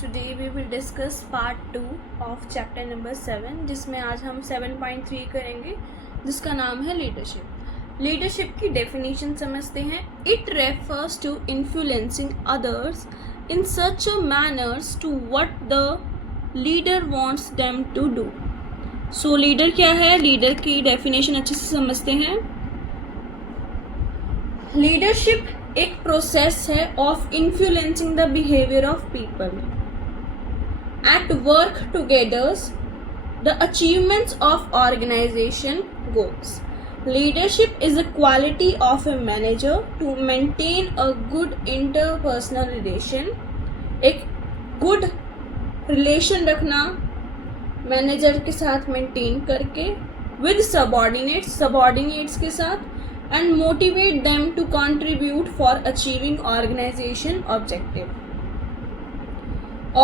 today we will discuss part 2 of chapter number 7 जिसमें आज हम 7.3 करेंगे जिसका नाम है लीडरशिप। लीडरशिप की डेफिनेशन समझते हैं। It refers to influencing others in such a manners to what the leader wants them to do. So leader क्या है, लीडर की डेफिनेशन अच्छे से समझते हैं। लीडरशिप एक प्रोसेस है of influencing the behaviour of people at work togethers the achievements of organization goals. Leadership is a quality of a manager to maintain a good interpersonal relation. एक good relation रखना manager के साथ maintain करके with subordinates के साथ and motivate them to contribute for achieving organization objective।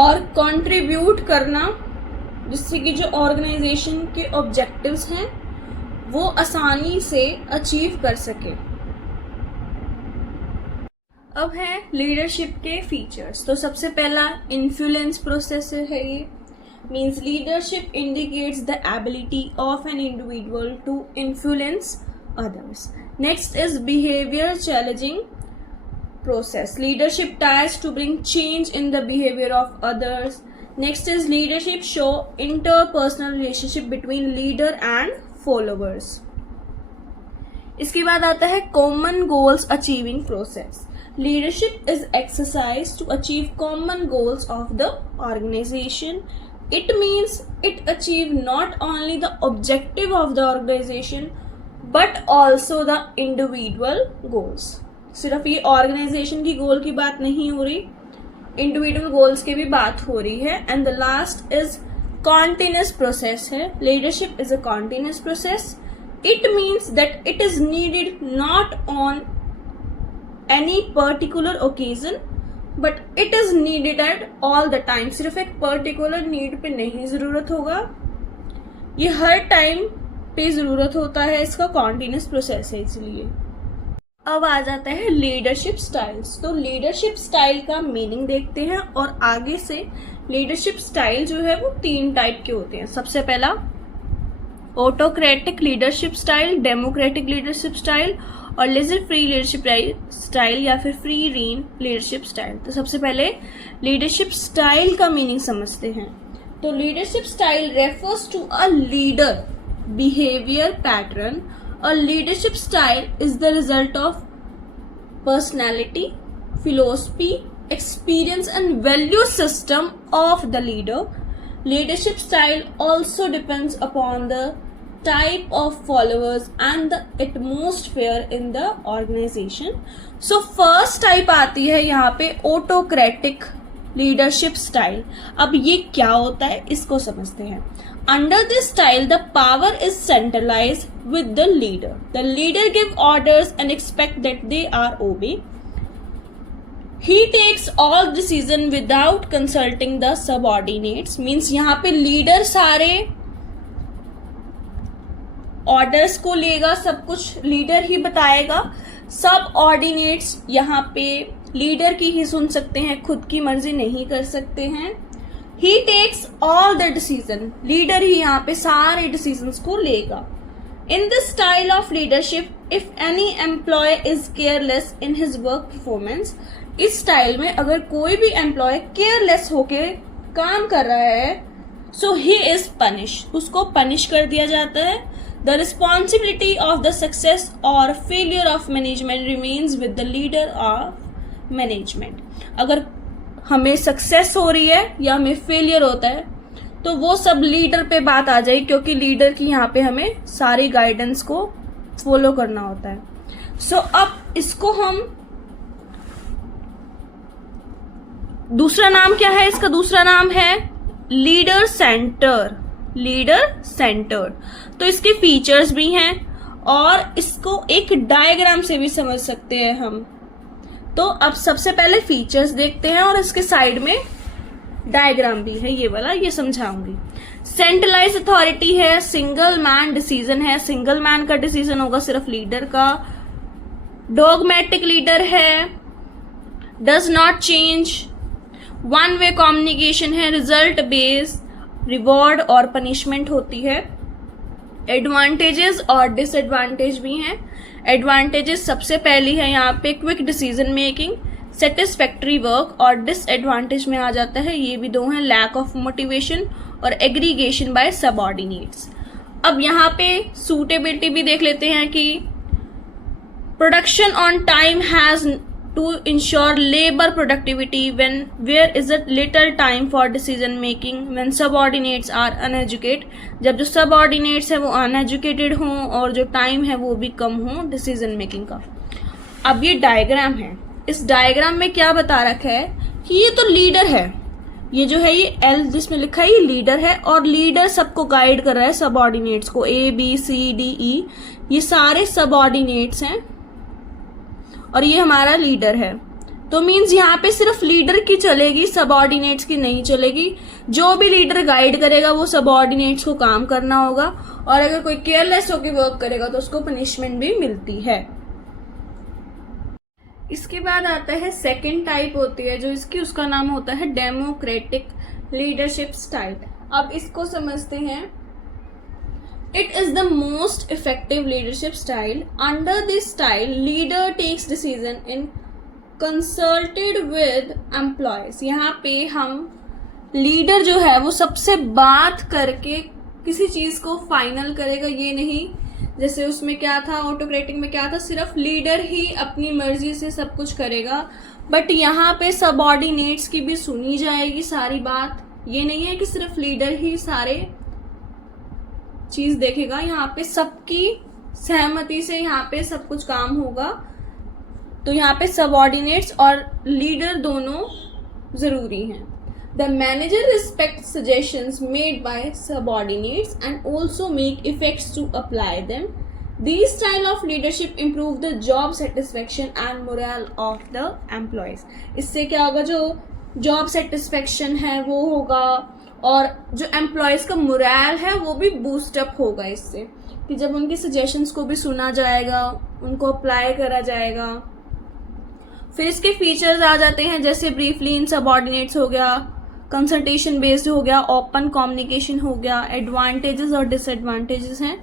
और contribute करना जिससे कि जो organization के objectives हैं वो आसानी से achieve कर सके। अब है leadership के features। तो सबसे पहला influence process है ये। means leadership indicates the ability of an individual to influence others। Next is behavior challenging process. Leadership tries to bring change in the behavior of others. Next is leadership show interpersonal relationship between leader and followers. इसके बाद आता है common goals achieving process. Leadership is exercise to achieve common goals of the organization. It means it achieve not only the objective of the organization but also the individual goals. सिर्फ ये organisation की गोल की बात नहीं हो रही, individual goals की भी बात हो रही है। And the last is continuous process है। Leadership is a continuous process. It means that it is needed not on any particular occasion but it is needed at all the time. सिर्फ एक particular need पे नहीं जरूरत होगा, ये हर time पे जरूरत होता है। इसका कॉन्टिन्यूस प्रोसेस है। इसलिए अब आ जाता है लीडरशिप स्टाइल्स। तो लीडरशिप स्टाइल का मीनिंग देखते हैं और आगे से लीडरशिप स्टाइल जो है वो 3 टाइप के होते हैं। सबसे पहला autocratic leadership style, democratic leadership style और लेजर फ्री लीडरशिप स्टाइल या फिर फ्री रीन लीडरशिप स्टाइल। तो सबसे पहले लीडरशिप स्टाइल का मीनिंग समझते हैं। तो leadership style refers to a leader behavior pattern। A leadership style is the result of personality, philosophy, experience and value system of the leader। Leadership style also depends upon the type of followers and the atmosphere in the organization। So first type आती है यहाँ पे autocratic leadership style। अब ये क्या होता है इसको समझते हैं। Under this style, the power is centralized with the leader. The leader gives orders and expects that they are obeyed. He takes all decisions without consulting the subordinates. Means यहाँ पे leader सारे orders को लेगा, सब कुछ leader ही बताएगा। subordinates यहाँ पे leader की ही सुन सकते हैं, खुद की मर्जी नहीं कर सकते हैं। He takes all the decision। Leader ही यहाँ पे सारे डिसीजंस को लेगा। In this style of leadership, if any employee is careless in his work performance, इस स्टाइल में अगर कोई भी एम्प्लॉय केयरलेस होके काम कर रहा है so he is punished। उसको पनिश कर दिया जाता है। The responsibility of the success or failure of management remains with the leader of management। अगर हमें सक्सेस हो रही है या हमें फेलियर होता है तो वो सब लीडर पे बात आ जाएगी, क्योंकि लीडर की यहाँ पे हमें सारी गाइडेंस को फॉलो करना होता है। सो अब इसको हम दूसरा नाम क्या है, इसका दूसरा नाम है लीडर सेंटर। Leader centre. तो इसके फीचर्स भी हैं और इसको एक डायग्राम से भी समझ सकते हैं हम। तो अब सबसे पहले फीचर्स देखते हैं और इसके साइड में डायग्राम भी है, ये वाला ये समझाऊंगी। सेंट्रलाइज अथॉरिटी है, सिंगल मैन डिसीजन है, सिंगल मैन का डिसीजन होगा सिर्फ लीडर का। डॉगमेटिक लीडर है, does not change, one way communication है, रिजल्ट बेस्ड रिवॉर्ड और पनिशमेंट होती है। एडवांटेजेस और डिसएडवांटेज भी हैं। एडवांटेजेस सबसे पहली है यहाँ पे quick decision making, satisfactory work, और डिसएडवांटेज में आ जाता है, ये भी दो हैं, लैक ऑफ मोटिवेशन और एग्रीगेशन बाय सबऑर्डिनेट्स। अब यहाँ पे सूटेबिलिटी भी देख लेते हैं कि production on time has to ensure labour productivity when where is a little time for decision making when subordinates are uneducated, जब जो सबऑर्डिनेट्स है वो अनएजुकेटेड हों और जो टाइम है वो भी कम हो डिसीजन मेकिंग का। अब ये डायग्राम है, इस डायग्राम में क्या बता रखा है कि ये तो लीडर है, ये जो है ये एल जिसमें लिखा है ये लीडर है, और लीडर सबको गाइड कर रहा है सबऑर्डिनेट्स को, A B C D E, ये सारे सबऑर्डिनेट्स हैं और ये हमारा लीडर है। तो मीन्स यहाँ पे सिर्फ लीडर की चलेगी, सबऑर्डिनेट्स की नहीं चलेगी। जो भी लीडर गाइड करेगा वो सबऑर्डिनेट्स को काम करना होगा, और अगर कोई केयरलेस होकर वर्क करेगा तो उसको पनिशमेंट भी मिलती है। इसके बाद आता है सेकंड टाइप होती है जो इसकी, उसका नाम होता है डेमोक्रेटिक लीडरशिप स्टाइल। अब इसको समझते हैं। It is the most effective leadership style. Under this style leader takes decision in consulted with employees. यहाँ पे हम लीडर जो है वो सबसे बात करके किसी चीज को फाइनल करेगा, ये नहीं जैसे उसमें क्या था, ऑटोक्रेटिक में क्या था, सिर्फ लीडर ही अपनी मर्जी से सब कुछ करेगा। बट यहाँ पे सबऑर्डिनेट्स की भी सुनी जाएगी सारी बात, ये नहीं है कि सिर्फ लीडर ही सारे चीज देखेगा, यहाँ पे सबकी सहमति से यहाँ पे सब कुछ काम होगा। तो यहाँ पे सबऑर्डिनेट्स और लीडर दोनों जरूरी हैं। The manager respects suggestions made by subordinates and also make effects to apply them. These style of leadership improve the job satisfaction and morale of the employees. इससे क्या होगा, जो job satisfaction है वो होगा और जो employees का morale है वो भी boost up होगा इससे, कि जब उनके suggestions को भी सुना जाएगा, उनको apply करा जाएगा। फिर इसके फीचर्स आ जाते हैं, जैसे ब्रीफली इन सबऑर्डिनेट्स हो गया, कंसल्टेशन बेस्ड हो गया, ओपन कम्युनिकेशन हो गया। एडवांटेजेस और डिसएडवांटेजेस हैं।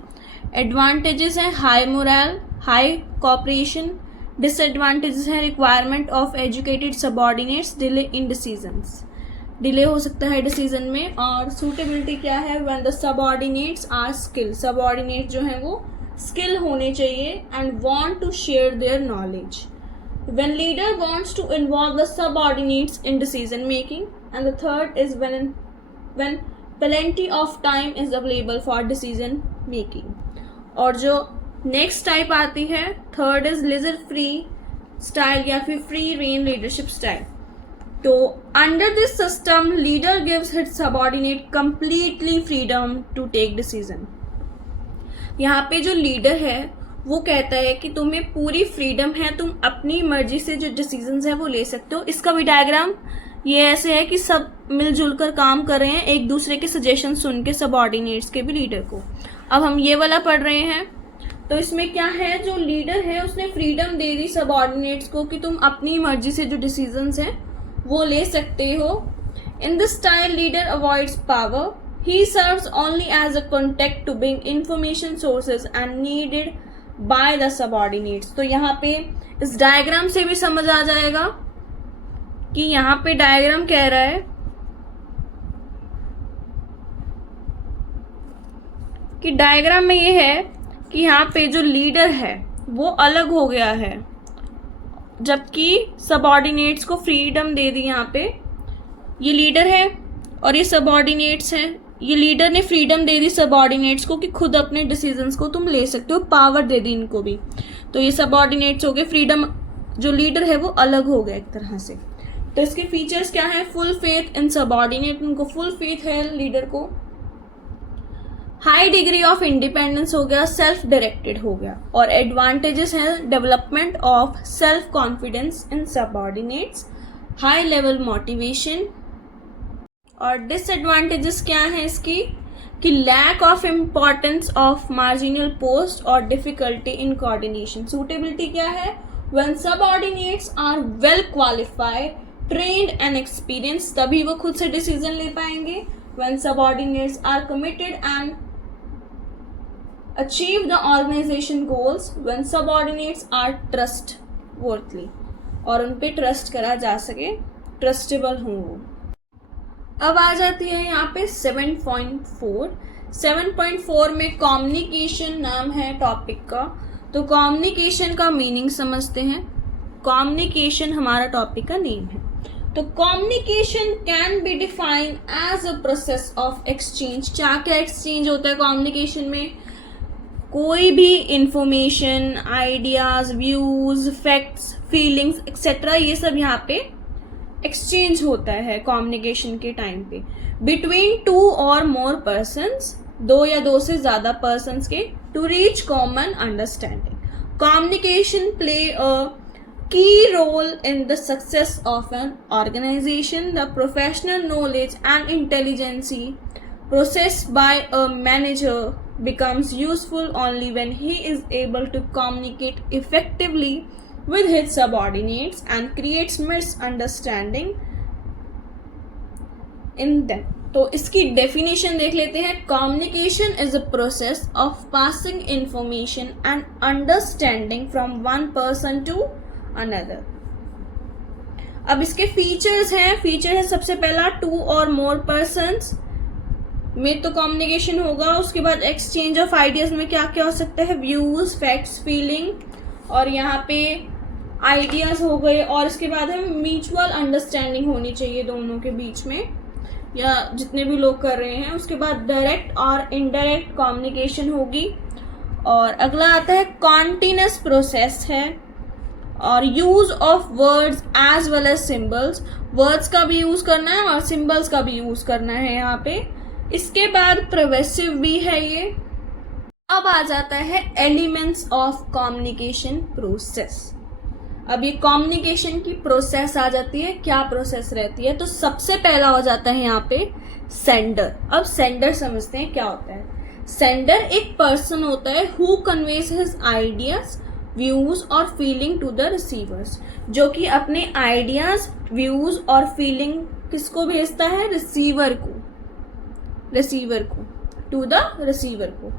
एडवांटेजेस हैं high morale, high cooperation. Disadvantages हैं requirement of educated subordinates, delay in decisions, delay हो सकता है डिसीजन में। और सूटेबिलिटी क्या है, when the subordinates are skill, subordinate जो हैं वो स्किल होने चाहिए and want to share their knowledge. When leader wants to involve the subordinates in decision making, and the third is when plenty of time is available for decision making. और जो next type आती है third is leisure free style या फिर free reign leadership style. तो under this system leader gives his subordinate completely freedom to take decision. यहाँ पे जो leader है वो कहता है कि तुम्हें पूरी फ्रीडम है, तुम अपनी मर्जी से जो डिसीजंस है वो ले सकते हो। इसका भी डायग्राम ये ऐसे है कि सब मिलजुल कर काम कर रहे हैं, एक दूसरे के सजेशन सुन के सबऑर्डिनेट्स के भी लीडर को। अब हम ये वाला पढ़ रहे हैं, तो इसमें क्या है, जो लीडर है उसने फ्रीडम दे दी सबऑर्डिनेट्स को कि तुम अपनी मर्जी से जो डिसीजंस हैं वो ले सकते हो। In this style leader avoids power, he serves only as a contact to bring information sources and needed by the subordinates. तो यहाँ पे इस डायग्राम से भी समझ आ जाएगा कि यहाँ पे डायग्राम कह रहा है कि डायग्राम में ये है कि यहाँ पे जो लीडर है वो अलग हो गया है, जबकि सबऑर्डिनेट्स को फ्रीडम दे दी। यहाँ पे ये लीडर है और ये सबऑर्डिनेट्स हैं, ये लीडर ने फ्रीडम दे दी सबऑर्डिनेट्स को कि खुद अपने डिसीजंस को तुम ले सकते हो, पावर दे दी इनको भी। तो ये सबऑर्डिनेट्स हो गए, फ्रीडम जो लीडर है वो अलग हो गया एक तरह से। तो इसके फीचर्स क्या है, फुल फेथ इन सबऑर्डिनेट, उनको फुल फेथ है लीडर को। हाई डिग्री ऑफ इंडिपेंडेंस हो गया, सेल्फ डायरेक्टेड हो गया। और एडवांटेजेस हैं development of self confidence in subordinates, high level motivation. और डिसएडवांटेजेस क्या है इसकी, कि lack of importance of marginal post और डिफिकल्टी इन कोऑर्डिनेशन। सूटेबिलिटी क्या है, when subordinates are well qualified trained and experience, तभी वो खुद से डिसीजन ले पाएंगे. When subordinates are committed and achieve the organization goals, when subordinates are trustworthy, और उन पे ट्रस्ट करा जा सके, ट्रस्टेबल हों वो. अब आ जाती है यहाँ पे 7.4. 7.4 में कम्युनिकेशन नाम है टॉपिक का. तो कम्युनिकेशन का मीनिंग समझते हैं. कम्युनिकेशन हमारा टॉपिक का नेम है. तो communication can be defined as a process of exchange. क्या क्या एक्सचेंज होता है कम्युनिकेशन में? कोई भी information, ideas, views, facts, feelings etcetera, ये सब यहाँ पे एक्सचेंज होता है कम्युनिकेशन के टाइम पे बिटवीन 2 और मोर पर्सन्स, 2 या 2 से ज़्यादा पर्सन्स के, to reach common understanding. Communication play a key role in the success of an organization. The professional knowledge and intelligence processed by a manager becomes useful only when he is able to communicate effectively with his subordinates and creates misunderstanding in them. तो इसकी definition देख लेते हैं. Communication is a process of passing information and understanding from one person to another. अब इसके features हैं. Feature है सबसे पहला 2 और मोर पर्सन्स में तो कम्युनिकेशन होगा. उसके बाद एक्सचेंज ऑफ आइडियाज में क्या क्या हो सकता है? व्यूज, फैक्ट्स, फीलिंग, और यहाँ पे आइडियाज हो गए. और इसके बाद है म्यूचुअल अंडरस्टैंडिंग होनी चाहिए दोनों के बीच में, या जितने भी लोग कर रहे हैं. उसके बाद डायरेक्ट और इनडायरेक्ट कम्युनिकेशन होगी. और अगला आता है कॉन्टिन्यूअस प्रोसेस है, और use of words as well as symbols. Words का भी यूज करना है और सिंबल्स का भी यूज करना है यहाँ पे. इसके बाद प्रोग्रेसिव भी है ये. अब आ जाता है एलिमेंट्स ऑफ कम्युनिकेशन प्रोसेस. अब ये कम्युनिकेशन की प्रोसेस आ जाती है. क्या प्रोसेस रहती है? तो सबसे पहला हो जाता है यहाँ पे सेंडर. अब सेंडर समझते हैं क्या होता है. सेंडर एक पर्सन होता है who conveys his ideas, views और फीलिंग टू द रिसीवर्स, जो कि अपने आइडियाज, व्यूज और फीलिंग किसको भेजता है? रिसीवर को. रिसीवर को, टू द रिसीवर को.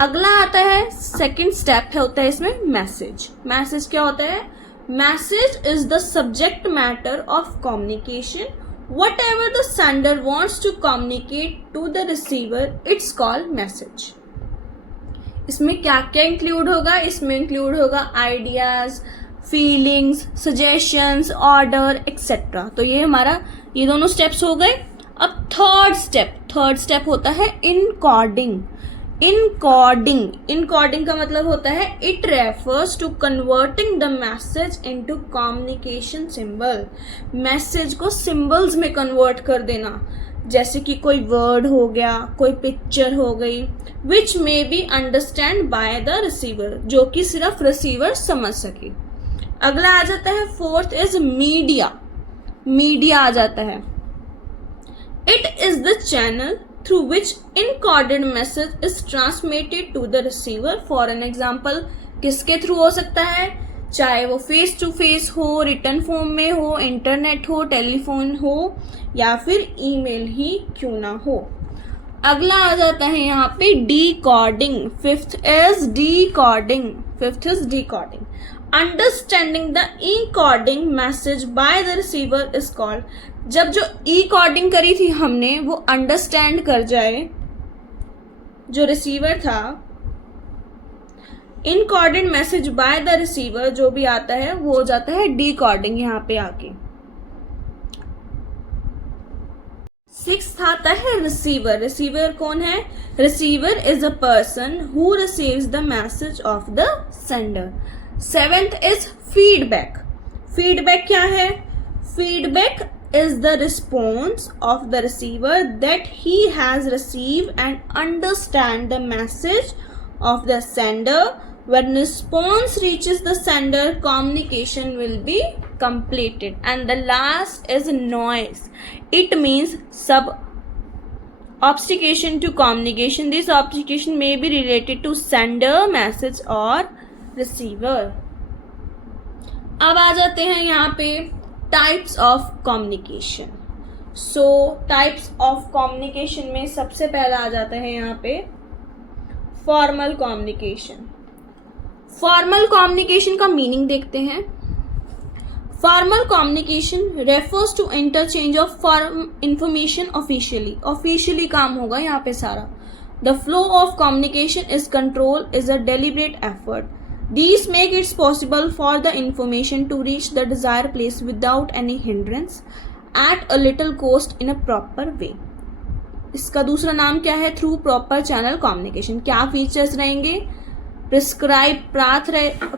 अगला आता है सेकंड स्टेप है, होता है इसमें मैसेज. मैसेज क्या होता है? Message is the subject matter of communication. Whatever the sender wants to communicate to the receiver, it's called message. इसमें क्या क्या इंक्लूड होगा? इसमें इंक्लूड होगा ideas, feelings, suggestions, order etcetera. तो ये हमारा ये दोनों स्टेप्स हो गए. अब थर्ड स्टेप होता है इनकोडिंग. इनकोडिंग का मतलब होता है it refers to converting the message into communication symbol. Message को सिंबल्स में कन्वर्ट कर देना, जैसे कि कोई वर्ड हो गया, कोई पिक्चर हो गई, which may be understand by the receiver, जो कि सिर्फ रिसीवर समझ सके. अगला आ जाता है फोर्थ इज मीडिया. मीडिया आ जाता है. It is the channel through which encoded message is transmitted to the receiver. For an example, किसके थ्रू हो सकता है? चाहे वो फेस टू फेस हो, रिटर्न फॉर्म में हो, इंटरनेट हो, टेलीफोन हो, या फिर ईमेल ही क्यों ना हो. अगला आ जाता है यहाँ पे decoding. Fifth is decoding. Understanding the encoding message bye the receiver is called. जब जो encoding करी थी हमने वो अंडरस्टैंड कर जाए जो रिसीवर था, encoded message bye the receiver जो भी आता है वो हो जाता है डिकोडिंग यहाँ पे आके. सिक्स्थ आता है रिसीवर. रिसीवर कौन है? Receiver is a person who receives the message of the sender. Seventh is feedback. Feedback क्या है? Feedback is the response of the receiver that he has received and understand the message of the sender. When response reaches the sender, communication will be completed. And the last is noise. It means sub obfuscation to communication. This obfuscation may be related to sender, message or receiver. अब आ जाते हैं यहाँ पे types of communication. So types of communication में सबसे पहला आ जाता है यहाँ पे फॉर्मल कम्युनिकेशन। फॉर्मल कम्युनिकेशन का मीनिंग देखते हैं। Formal communication refers to interchange of form information officially काम होगा यहाँ पे सारा। The flow of communication is control is a deliberate effort. These make it possible for the information to reach the desired place without any hindrance at a little cost in a proper way. इसका दूसरा नाम क्या है? Through proper channel communication. क्या features रहेंगे? Prescribe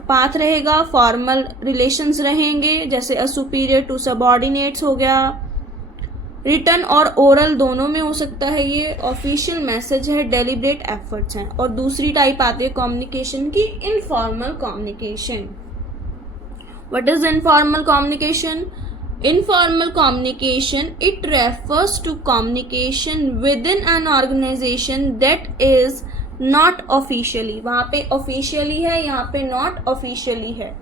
path रहेगा, formal relations रहेंगे जैसे अ सुपीरियर टू सबऑर्डिनेट्स हो गया, रिटन और ओरल दोनों में हो सकता है ये, ऑफिशियल मैसेज है, डेलिब्रेट एफर्ट्स हैं। और दूसरी टाइप आती है कम्युनिकेशन की informal communication. What is informal communication? Informal communication it refers to communication within an organization that is not officially. वहाँ पे ऑफिशियली है, यहाँ पे नॉट ऑफिशियली है।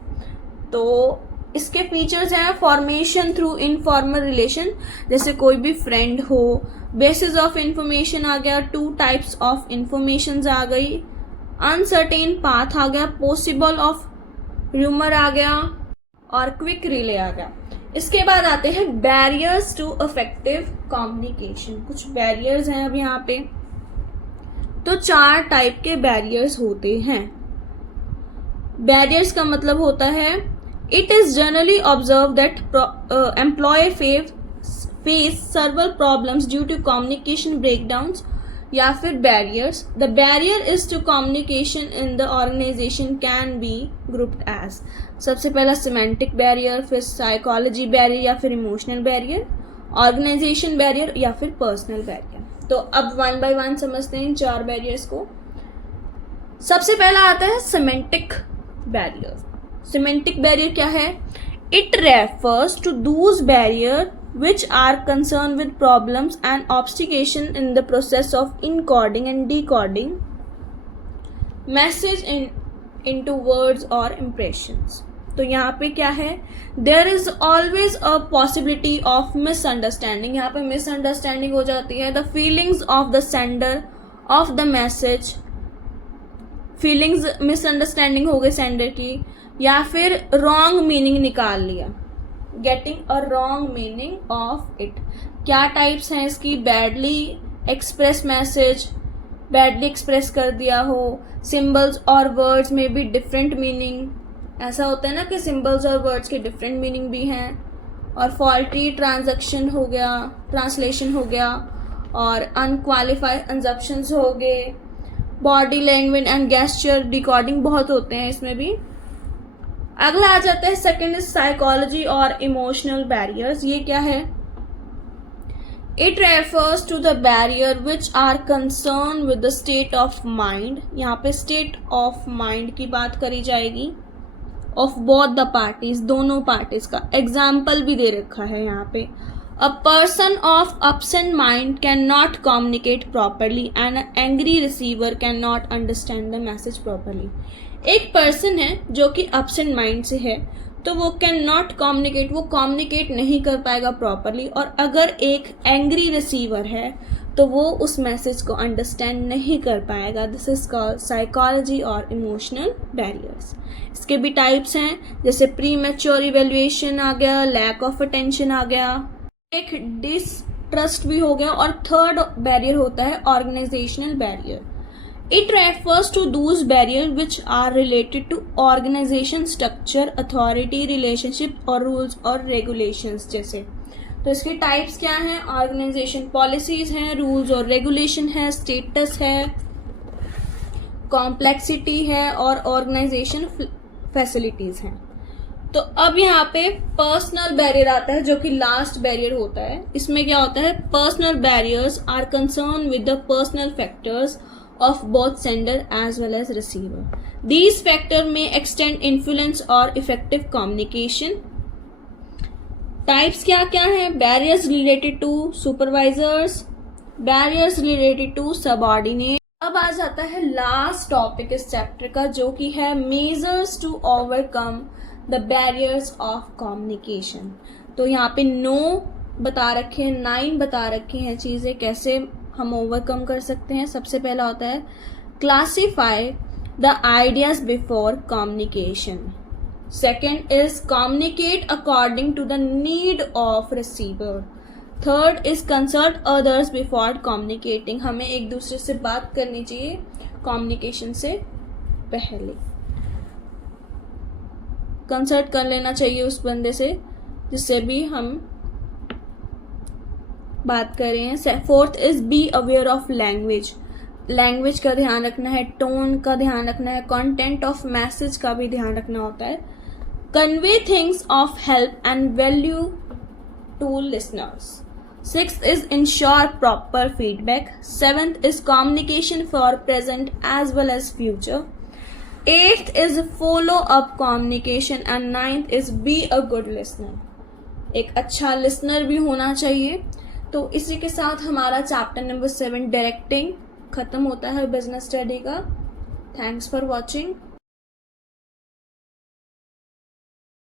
तो इसके फीचर्स हैं फॉर्मेशन थ्रू इनफॉर्मल रिलेशन, जैसे कोई भी फ्रेंड हो, बेसिस ऑफ इंफॉर्मेशन आ गया, टू टाइप्स ऑफ इंफॉर्मेशन आ गई, अनसर्टेन पाथ आ गया, पॉसिबल ऑफ रूमर आ गया और क्विक रिले आ गया। इसके बाद आते हैं बैरियर्स टू इफेक्टिव कम्युनिकेशन। कुछ बैरियर्स हैं अब यहाँ पे। तो 4 टाइप के बैरियर्स होते हैं। बैरियर्स का मतलब होता है It is generally observed that employee face several problems due to communication breakdowns या फिर barriers. The barrier is to communication in the organization can be grouped as. सबसे पहला semantic barrier, फिर psychology barrier या फिर emotional barrier, organization barrier या फिर personal barrier. तो अब one by one समझते हैं इन 4 barriers को। सबसे पहला आता है semantic barrier। सिमेंटिक बैरियर क्या है? It refers to those barrier which are concern with problems and obstruction in the process of encoding and decoding message into words और इम्प्रेशंस। तो यहाँ पे क्या है? There is always a possibility of misunderstanding. यहाँ पे मिसअंडरस्टैंडिंग हो जाती है। The feelings of the sender of the message, feelings misunderstanding हो गई सेंडर की, या फिर रॉन्ग मीनिंग निकाल लिया, getting a wrong meaning of it. क्या टाइप्स हैं इसकी? Badly express message, badly express कर दिया हो, सिंबल्स और वर्ड्स में भी डिफरेंट मीनिंग, ऐसा होता है ना कि सिंबल्स और वर्ड्स के डिफरेंट मीनिंग भी हैं, और फॉल्टी ट्रांजैक्शन हो गया, ट्रांसलेशन हो गया, और अनक्वालिफाइड अंजप्शंस हो गए, body language and gesture decoding बहुत होते हैं इसमें भी। अगला आ जाता है सेकंड इज साइकोलॉजी और इमोशनल बैरियर्स। ये क्या है? It refers to the barrier which are concern with the state of mind. यहाँ पे स्टेट ऑफ माइंड की बात करी जाएगी ऑफ बोथ द पार्टीज, दोनों पार्टीज का एग्जाम्पल भी दे रखा है यहाँ पे। A person of absent mind can not communicate properly and angry receiver can not understand the message properly. एक पर्सन है जो कि अपसेंट माइंड से है, तो वो कैन नॉट कम्युनिकेट, वो कम्युनिकेट नहीं कर पाएगा प्रॉपरली। और अगर एक एंग्री रिसीवर है तो वो उस मैसेज को अंडरस्टैंड नहीं कर पाएगा। दिस इज कॉल्ड साइकोलॉजी और इमोशनल बैरियर्स। इसके भी टाइप्स हैं, जैसे प्री मैच्योर इवेल्युएशन आ गया, लैक ऑफ अटेंशन आ गया, एक डिसट्रस्ट भी हो गया, और थर्ड बैरियर होता है organizational barrier. It refers to those barriers which are related to organization structure, authority, relationship और rules और regulations जैसे। तो इसके टाइप्स क्या हैं? ऑर्गेनाइजेशन पॉलिसीज हैं, रूल्स और रेगुलेशन है, स्टेटस है, कॉम्प्लेक्सिटी है और ऑर्गेनाइजेशन फैसिलिटीज हैं। तो अब यहाँ पे पर्सनल बैरियर आता है जो कि लास्ट बैरियर होता है। इसमें क्या होता है? Personal barriers are concern with the personal factors of both sender as well as receiver. These factors may extend influence or effective communication. Types क्या क्या हैं? Barriers related to supervisors, barriers related to subordinate. अब आ जाता है last topic इस chapter का जो कि है measures to overcome the barriers of communication. तो यहाँ पे 9 बता रखे हैं, 9 बता रखे हैं चीज़ें कैसे हम ओवरकम कर सकते हैं। सबसे पहला होता है classify the ideas before communication. Second is communicate according to the need of receiver. Third is consult others before communicating. हमें एक दूसरे से बात करनी चाहिए कम्युनिकेशन से पहले, कंसल्ट कर लेना चाहिए उस बंदे से जिससे भी हम बात कर रहे हैं। Fourth is be aware of language. Language का ध्यान रखना है, टोन का ध्यान रखना है, कंटेंट ऑफ मैसेज का भी ध्यान रखना होता है। Convey things of help and value to listeners. Sixth is ensure proper feedback. Seventh is communication for present as well as future. Eighth is follow up communication and ninth is be a good listener. एक अच्छा listener भी होना चाहिए। तो इसी के साथ हमारा चैप्टर नंबर 7 डायरेक्टिंग खत्म होता है बिजनेस स्टडी का। Thanks for watching.